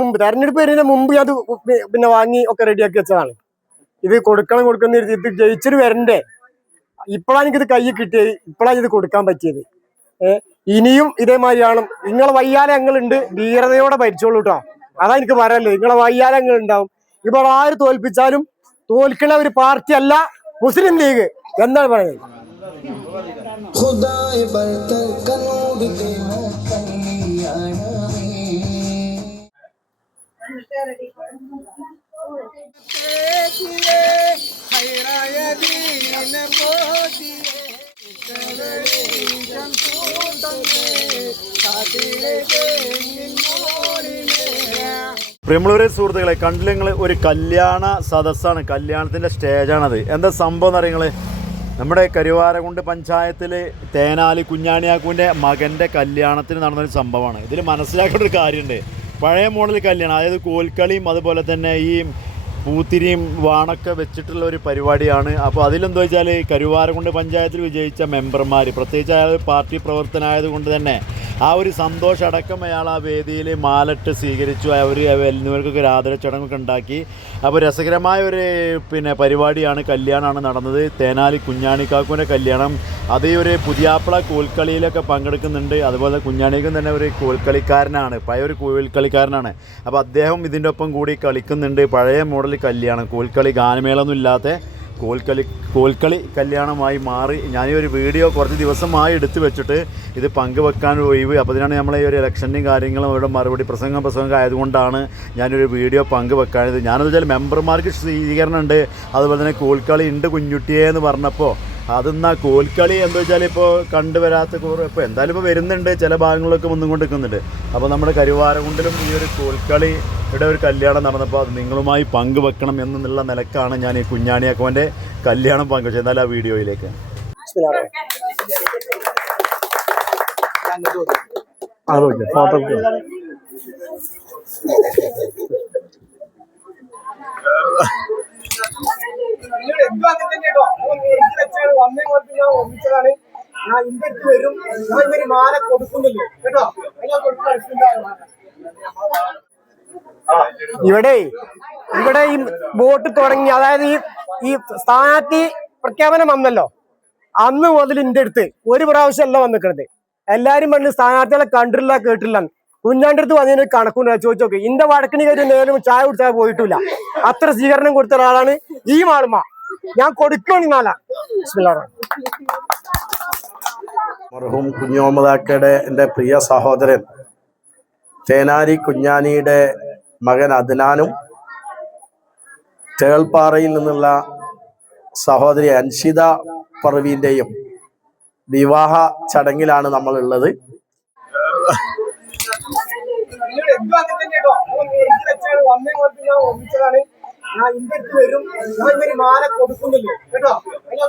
മുമ്പ് തെരഞ്ഞെടുപ്പ് വരുന്നതിന് മുമ്പ് അത് പിന്നെ വാങ്ങി ഒക്കെ റെഡിയാക്കി വെച്ചതാണ്. ഇത് കൊടുക്കണം കൊടുക്കുന്ന ഇത് ജയിച്ചിട്ട് വരണ്ടേ? ഇപ്പോഴാണ് എനിക്കിത് കൈ കിട്ടിയത്. ഇപ്പോഴാണ് ഇത് കൊടുക്കാൻ പറ്റിയത്. ഇനിയും ഇതേമാതിരിയാണ്. നിങ്ങളെ വയ്യാലങ്ങളുണ്ട് ധീരതയോടെ ഭരിച്ചോളൂ കേട്ടോ അതാ എനിക്ക് പറയല്ലേ നിങ്ങളെ വയ്യാലങ്ങൾ ഉണ്ടാവും ഇപ്പോൾ ആര് തോൽപ്പിച്ചാലും തോൽക്കുന്ന ഒരു പാർട്ടി അല്ല മുസ്ലിം ലീഗ്. എന്താണ് പറയുന്നത്? പ്രിയമുള്ളവരെ സുഹൃത്തുക്കളെ കണ്ടില്ല നിങ്ങൾ ഒരു കല്യാണ സദസ്സാണ്. കല്യാണത്തിന്റെ സ്റ്റേജാണത്. എന്താ സംഭവം എന്ന് അറിയങ്ങൾ നമ്മുടെ കരുവാരകുണ്ട് പഞ്ചായത്തിൽ തേനാലി കുഞ്ഞാണിയാക്കുവിന്റെ മകന്റെ കല്യാണത്തിന് നടന്നൊരു സംഭവമാണ്. ഇതിൽ മനസ്സിലാക്കേണ്ട ഒരു കാര്യമുണ്ട്. പഴയ മോഡൽ കല്യാണം അതായത് കോൽക്കളിയും അതുപോലെ തന്നെ ഈ പൂത്തിരിയും വാണൊക്കെ വെച്ചിട്ടുള്ള ഒരു പരിപാടിയാണ്. അപ്പോൾ അതിലെന്താ വെച്ചാൽ കരുവാരകുണ്ട് പഞ്ചായത്തിൽ വിജയിച്ച മെമ്പർമാർ പ്രത്യേകിച്ച് അയാൾ പാർട്ടി പ്രവർത്തനമായതുകൊണ്ട് തന്നെ ആ ഒരു സന്തോഷം അടക്കം അയാൾ ആ വേദിയിൽ മാലട്ട് സ്വീകരിച്ചു. അവർ എന്നിവർക്കൊക്കെ ഒരു ആദര ചടങ്ങൊക്കെ ഉണ്ടാക്കി. അപ്പോൾ രസകരമായ ഒരു പിന്നെ പരിപാടിയാണ് കല്യാണമാണ് നടന്നത്. തേനാലി കുഞ്ഞാണിക്കാക്കുവിന്റെ കല്യാണം. അത് ഒരു പുതിയാപ്പിള കോൽക്കളിയിലൊക്കെ പങ്കെടുക്കുന്നുണ്ട്. അതുപോലെ കുഞ്ഞാണിക്കും തന്നെ ഒരു കോൽക്കളിക്കാരനാണ്. പഴയ ഒരു കോൽക്കളിക്കാരനാണ്. അപ്പോൾ അദ്ദേഹം ഇതിന്റെ ഒപ്പം കൂടി കളിക്കുന്നുണ്ട്. പഴയ മോഡൽ കല്യാണം. കോൽക്കളി ഗാനമേളൊന്നും ഇല്ലാത്ത കോൽക്കളി കോൽക്കളി കല്യാണമായി മാറി ഞാൻ ഈ ഒരു വീഡിയോ കുറച്ച് ദിവസമായി എടുത്തു വെച്ചിട്ട് ഇത് പങ്കുവെക്കാൻ ഒഴിവ്. അപ്പോൾ ഇതിനാണ് നമ്മളെ ഈ ഒരു ഇലക്ഷന്റെയും കാര്യങ്ങളും അവരുടെ മറുപടി പ്രസംഗം പ്രസംഗം ആയതുകൊണ്ടാണ് ഞാനൊരു വീഡിയോ പങ്കുവെക്കാനത് ഞാനെന്ന് വെച്ചാൽ മെമ്പർമാർക്ക് സ്വീകരണം ഉണ്ട്. അതുപോലെ തന്നെ കോൽക്കളി ഉണ്ട് കുഞ്ഞുട്ടിയെ എന്ന് പറഞ്ഞപ്പോൾ അതെന്നാ കോൽക്കളി എന്താ വെച്ചാൽ ഇപ്പോൾ കണ്ടുവരാത്ത കുറേ ഇപ്പോൾ എന്തായാലും ഇപ്പോൾ വരുന്നുണ്ട്. ചില ഭാഗങ്ങളിലൊക്കെ വന്നും കൊണ്ട് നിൽക്കുന്നുണ്ട് അപ്പോൾ നമ്മുടെ കരുവാരകുണ്ടിലും ഈ ഒരു കോൽക്കളിയുടെ ഒരു കല്യാണം നടന്നപ്പോൾ അത് നിങ്ങളുമായി പങ്കുവെക്കണം എന്നുള്ള നിലക്കാണ് ഞാൻ ഈ കുഞ്ഞാണിയാക്കോന്റെ കല്യാണം പങ്കുവച്ചത് എന്നാലും ആ വീഡിയോയിലേക്ക് ഞാൻ വരും മാല കൊടുക്കുന്നില്ല കേട്ടോ ഞാൻ കൊടുക്കുന്ന ഇവിടെ ഇവിടെ ഈ വോട്ട് തുടങ്ങി അതായത് ഈ ഈ സ്ഥാനാർത്ഥി പ്രഖ്യാപനം വന്നല്ലോ. അന്ന് മുതൽ ഇന്റെ അടുത്ത് ഒരു പ്രാവശ്യമല്ല വന്നിക്കണത്. എല്ലാരും പണ്ട് സ്ഥാനാർത്ഥികളെ കണ്ടിട്ടില്ല കേട്ടില്ല കുഞ്ഞാണ്ടടുത്ത് അടുത്ത് വന്നതിന് കണക്കുണ്ട് ചോദിച്ചു നോക്കി. ഇന്റെ വടക്കിന് കയറി നേരം ചായ കുടിച്ചാൽ പോയിട്ടില്ല. അത്ര സ്വീകരണം കൊടുത്ത ഒരാളാണ് ഈ മാളുമ ഞാൻ കൊടുക്കണം നാല മർഹൂം കുഞ്ഞോമദാക്കയുടെ എന്റെ പ്രിയ സഹോദരൻ തേനാരി കുഞ്ഞാനിയുടെ മകൻ അദ്നാനും തേൾപ്പാറയിൽ നിന്നുള്ള സഹോദരി അൻഷിത പർവീന്റെയും വിവാഹ ചടങ്ങിലാണ് നമ്മൾ മാല കൊടുക്കുന്നില്ല കേട്ടോ ഞാൻ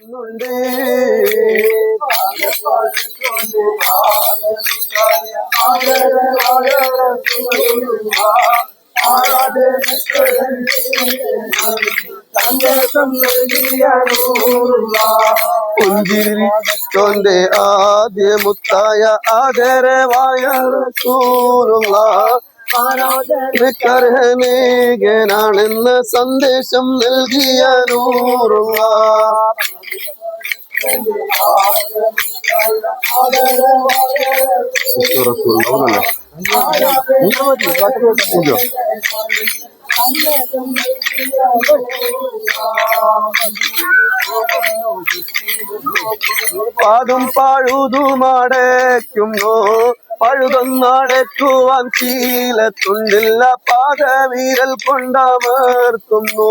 കൊടുക്കുന്ന പുഞ്ചിരിച്ചോന്റെ ആദ്യ മുത്തായ ആദരവായ സൂറുള്ള കർഹനേകനാണെന്ന സന്ദേശം നൽകിയ നൂറുള്ള പാടും പഴുതുമടയ്ക്കുന്നു പഴുതൊന്നടക്കുവാൻ ശീലത്തുണ്ടില്ല. പാദവീരൽ കൊണ്ടമർത്തുന്നു.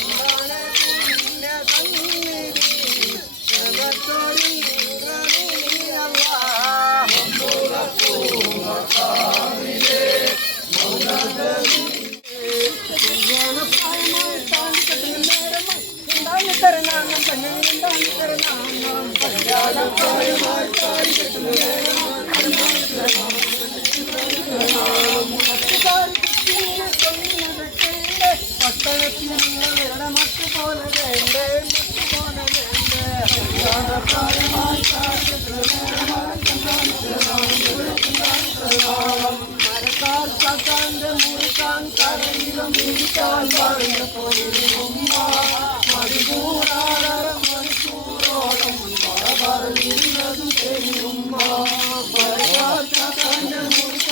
கல்யாணம் பண்ணிருந்தான் திருநாமம் கல்யாணம் தாய்மாய் தாய் பட்டணத்தில்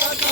Go, go, go.